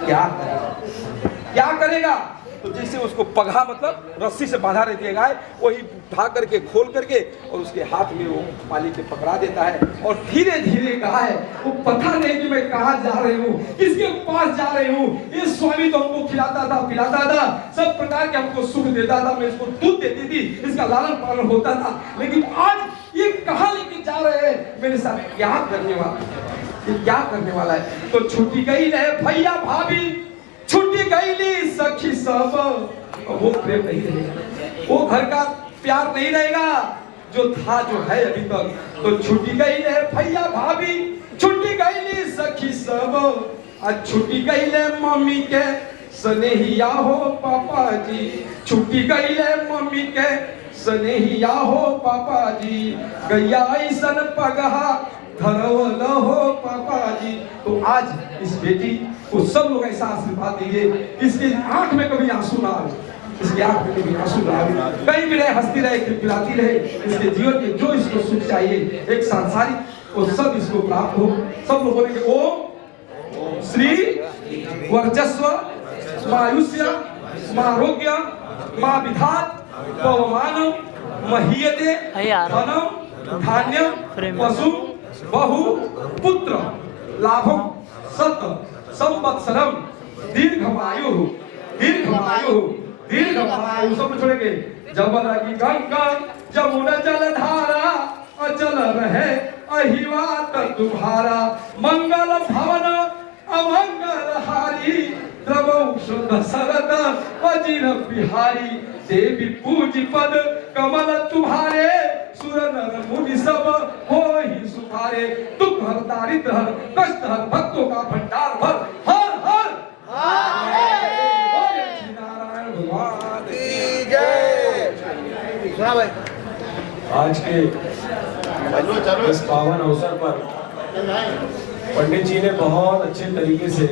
क्या करेगा। तो जैसे उसको पगहा मतलब रस्सी से बांधा रहती है गाय, वही उठा करके खोल करके और उसके हाथ में वो मालिक के पकड़ा देता है। और धीरे धीरे गाय वो पता नहीं कि मैं कहाँ जा रही हूँ, किसके पास जा रही हूँ। ये स्वामी तो हमको खिलाता था, पिलाता था, सब प्रकार के हमको सुख देता था, मैं इसको दूध देती थी, इसका लालन पालन होता था, लेकिन आज ये कहाँ लेके जा रहे हैं, मेरे साथ क्या करने वाला। ये क्या करने वाला है। तो छुट्टी गई ले भैया भाभी, छुट्टी गई ली सखी सब, वो प्रेम नहीं रहेगा, वो घर का प्यार नहीं रहेगा जो था जो है अभी तक। तो छुट्टी गई ले भैया भाभी, छुट्टी गई ली सखी सब, आज छुट्टी गई ले मम्मी के स्नेहिया हो पापा जी, छुट्टी गई ले मम्मी के स्नेहिया हो पापा जी, गैया ऐसन पगहा धरवल हो पापा जी। तो आज इस बेटी को सब लोग ऐसा आशीर्वाद देंगे, इसकी आंख में कभी आंसू ना आए, इसकी आंख में कभी आंसू ना आए, कहीं भी रहे हंसती रहे, खिलखिलाती रहे, इसके जीवन में जो इसको सुख चाहिए एक सांसारिक वो सब इसको प्राप्त हो। सब लोग बोलेंगे ओम श्री वर्चस्व मायुष्य मारोग्य मा विधात पवमानम महीयते धनम धान्यम पशु बहु पुत्र लाभम सत संवत्सरम दीर्घमायु दीर्घमायु दीर्घमायु। सब छोड़ेंगे। जबरगी गंगा जमुना जलधारा अचल रहे अहिवात तुम्हारा, मंगल भवन अमंगल हारी द्रवौ शरद अजीर बिहारी, देवी पूज पद कमल तुम्हारे, सुर नर मुनि सब हो ही सुधारे, दुख हर दारिद्र हर कष्ट हर भक्तों का भंडार भर, हर हर नारायण भगवान की जय। सुना भाई। आज के इस पावन अवसर पर पंडित जी ने बहुत अच्छे तरीके से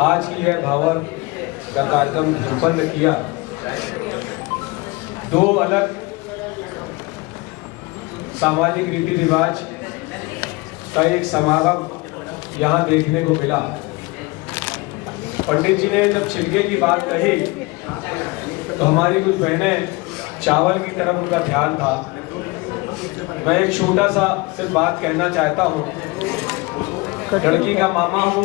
आज की यह भावर का कार्यक्रम संपन्न किया। दो अलग सामाजिक रीति रिवाज का एक समागम यहाँ देखने को मिला। पंडित जी ने जब छिलके की बात कही तो हमारी कुछ बहनें चावल की तरफ उनका ध्यान था। मैं एक छोटा सा सिर्फ बात कहना चाहता हूँ। लड़की का मामा हूँ,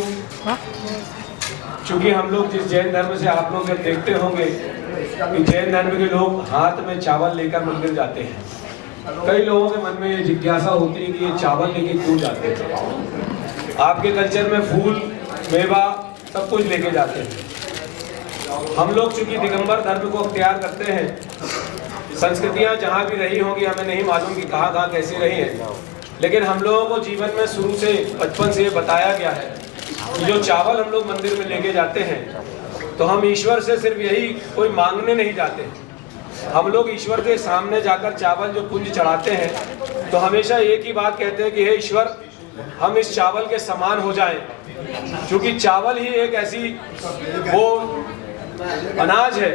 क्योंकि हम लोग जिस जैन धर्म से आप लोग जब देखते होंगे कि जैन धर्म के लोग हाथ में चावल लेकर मंदिर जाते हैं। कई लोगों के मन में ये जिज्ञासा होती है कि ये चावल लेके क्यों जाते हैं। आपके कल्चर में फूल मेवा सब कुछ लेके जाते हैं। हम लोग चूंकि दिगंबर धर्म को अख्तियार करते हैं, संस्कृतियाँ जहाँ भी रही होंगी हमें नहीं मालूम कि कहाँ कहाँ कैसी रही हैं, लेकिन हम लोगों को जीवन में शुरू से बचपन से बताया गया है कि जो चावल हम लोग मंदिर में लेके जाते हैं तो हम ईश्वर से सिर्फ यही कोई मांगने नहीं जाते। हम लोग ईश्वर के सामने जाकर चावल जो पुंज चढ़ाते हैं तो हमेशा एक ही बात कहते हैं कि हे ईश्वर, हम इस चावल के समान हो जाएं, क्योंकि चावल ही एक ऐसी वो अनाज है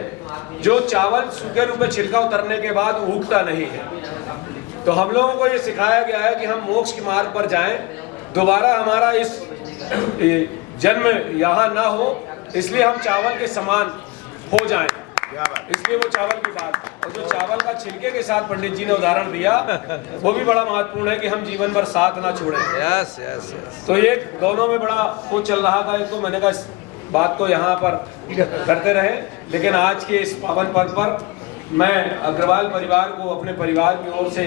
जो चावल सूखे रूप में छिलका उतरने के बाद उगता नहीं है। तो हम लोगों को ये सिखाया गया है कि हम मोक्ष के मार्ग पर जाएं, दोबारा हमारा इस जन्म यहाँ ना हो, इसलिए हम चावल के समान हो जाएं। इसलिए वो चावल की बात, और जो चावल का छिलके के साथ पंडित जी ने उदाहरण दिया वो भी बड़ा महत्वपूर्ण है कि हम जीवन भर साथ ना छोड़ें। Yes yes yes. तो ये दोनों में बड़ा वो चल रहा था। तो मैंने कहा इस बात को यहाँ पर करते रहे, लेकिन आज के इस पावन पर्व पर मैं अग्रवाल परिवार को अपने परिवार की ओर से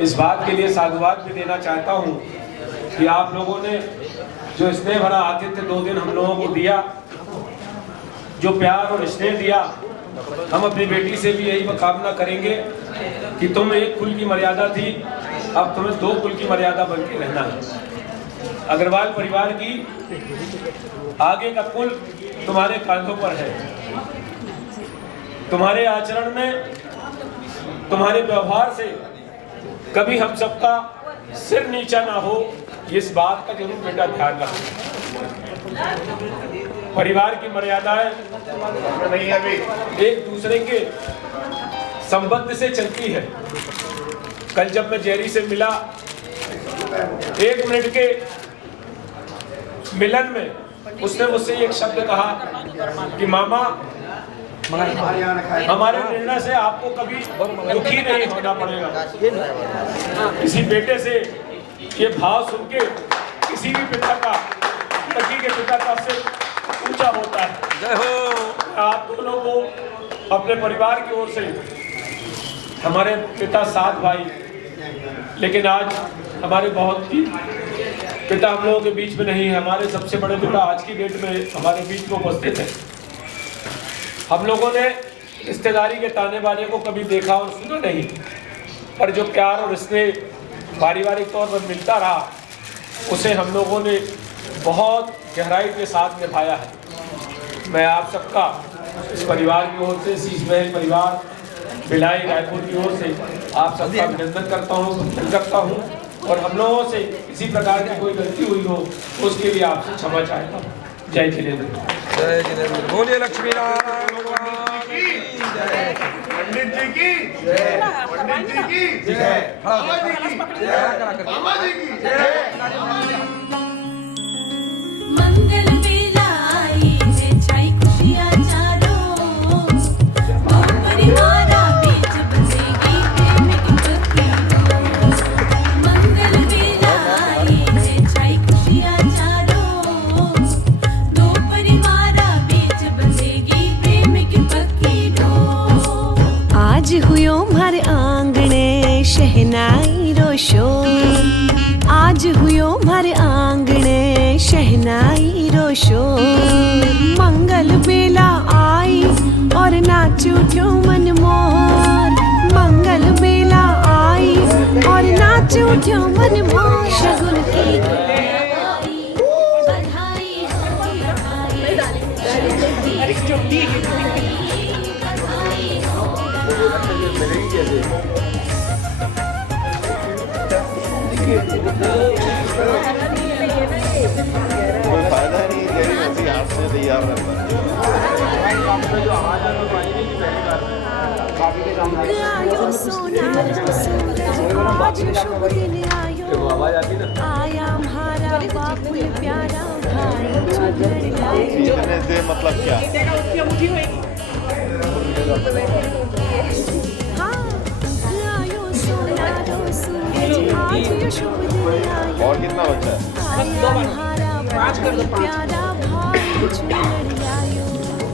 इस बात के लिए साधुवाद भी देना चाहता हूँ कि आप लोगों ने जो स्नेह भरा आतिथ्य 2 दिन हम लोगों को दिया, जो प्यार और स्नेह दिया, हम अपनी बेटी से भी यही कामना करेंगे कि तुम एक कुल की मर्यादा थी, अब तुम्हें 2 कुल की मर्यादा बन के रहना है। अग्रवाल परिवार की आगे का कुल तुम्हारे कांधों पर है। तुम्हारे आचरण में, तुम्हारे व्यवहार से कभी हम सबका सिर नीचा ना हो, इस बात का जरूर बेटा ध्यान रखना। परिवार की मर्यादाएं एक दूसरे के संबंध से चलती है। कल जब मैं जेरी से मिला, 1 मिनट के मिलन में उसने मुझसे एक शब्द कहा कि मामा, हमारे निर्णय से आपको कभी दुखी नहीं होना पड़ेगा। किसी बेटे से ये भाव सुन के किसी भी पिता का, लड़की के पिता का सिर ऊंचा होता है। जय हो। आप दोनों को अपने परिवार की ओर से, हमारे पिता 7 भाई, लेकिन आज हमारे बहुत ही पिता हम लोगों के बीच में नहीं है। हमारे सबसे बड़े पिता आज की डेट में हमारे बीच में उपस्थित है। हम लोगों ने रिश्तेदारी के ताने बाने को कभी देखा और सुना नहीं, पर जो प्यार और स्नेह पारिवारिक तौर पर मिलता रहा उसे हम लोगों ने बहुत गहराई के साथ निभाया है। मैं आप सबका इस परिवार की ओर से, शीश महल परिवार भिलाई रायपुर की ओर से आप सबका अभिनंदन करता हूँ, सम्मान करता हूँ और हम लोगों से किसी प्रकार की कोई गलती हुई हो उसके लिए आपसे क्षमा चाहता हूँ। जय जिनेंद्र। जय जिनेंद्र। बोलिए लक्ष्मी नारायण भगवान की जय। पंडित जी की जय। पंडित जी की जय। मामा जी की जय। मामा जी की जय। मंगल बेला आई जे छाई खुशियाँ चारों और परिवारा बीच बसेगी प्रेम की पक्की डोर। मंगल बेला आई जे छाई खुशियाँ चारों दो परिवारा बीच बसेगी प्रेम की पक्की डोर। आज हुयो हमारे आंगणे शहनाई रोशो, आज हुयो हमारे आंगणे शहनाई रोशो। मंगल बेला आई और नाच उठ्यो मन मोर। मंगल बेला आई और नाच उठ्यो मन मोर। शगुन की बधाई बधाई कोई फायदा नहीं है, ऐसी हाथ से तैयार रहता है। आयो सोना सूरज आज शुभ दिन आयो। आया हमारा बाबुल प्यारा भाई चुनर लायो। जीतने से मतलब क्या? हाँ आयो सोना सूरज आज शुभ दिन आयो। और कितना बच्चा है? आया हमारा बाबुल प्यारा भाई चुनर लायो।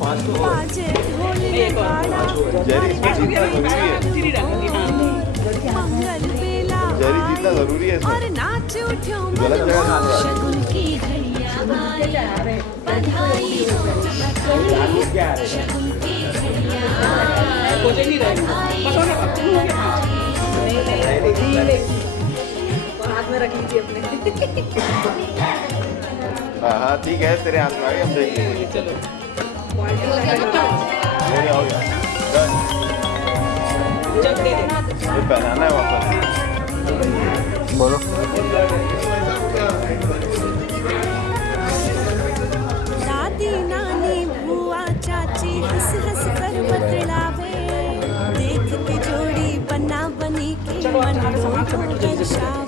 बाजे ढोल नगाड़ा जेरी इसमें जीतना जरूरी है। मंगल बेला जेरी जीतना जरूरी है इसमें। और नाच उठ्यो गलत जगह ना जाए। शगुन की घड़ियां आई बधाई हो शगुन की घड़ियां हाथ में रख लीजिए अपने। हाँ ठीक है, तेरे हाथ में आ गए, हम देखेंगे। चलो हो गया हो गया। डन। ये पहनाना है वापस। बोलो। दादी नानी बुआ चाची हंस हंस कर बतलावे। देख के जोड़ी बना बनी के मन को दर्शावे।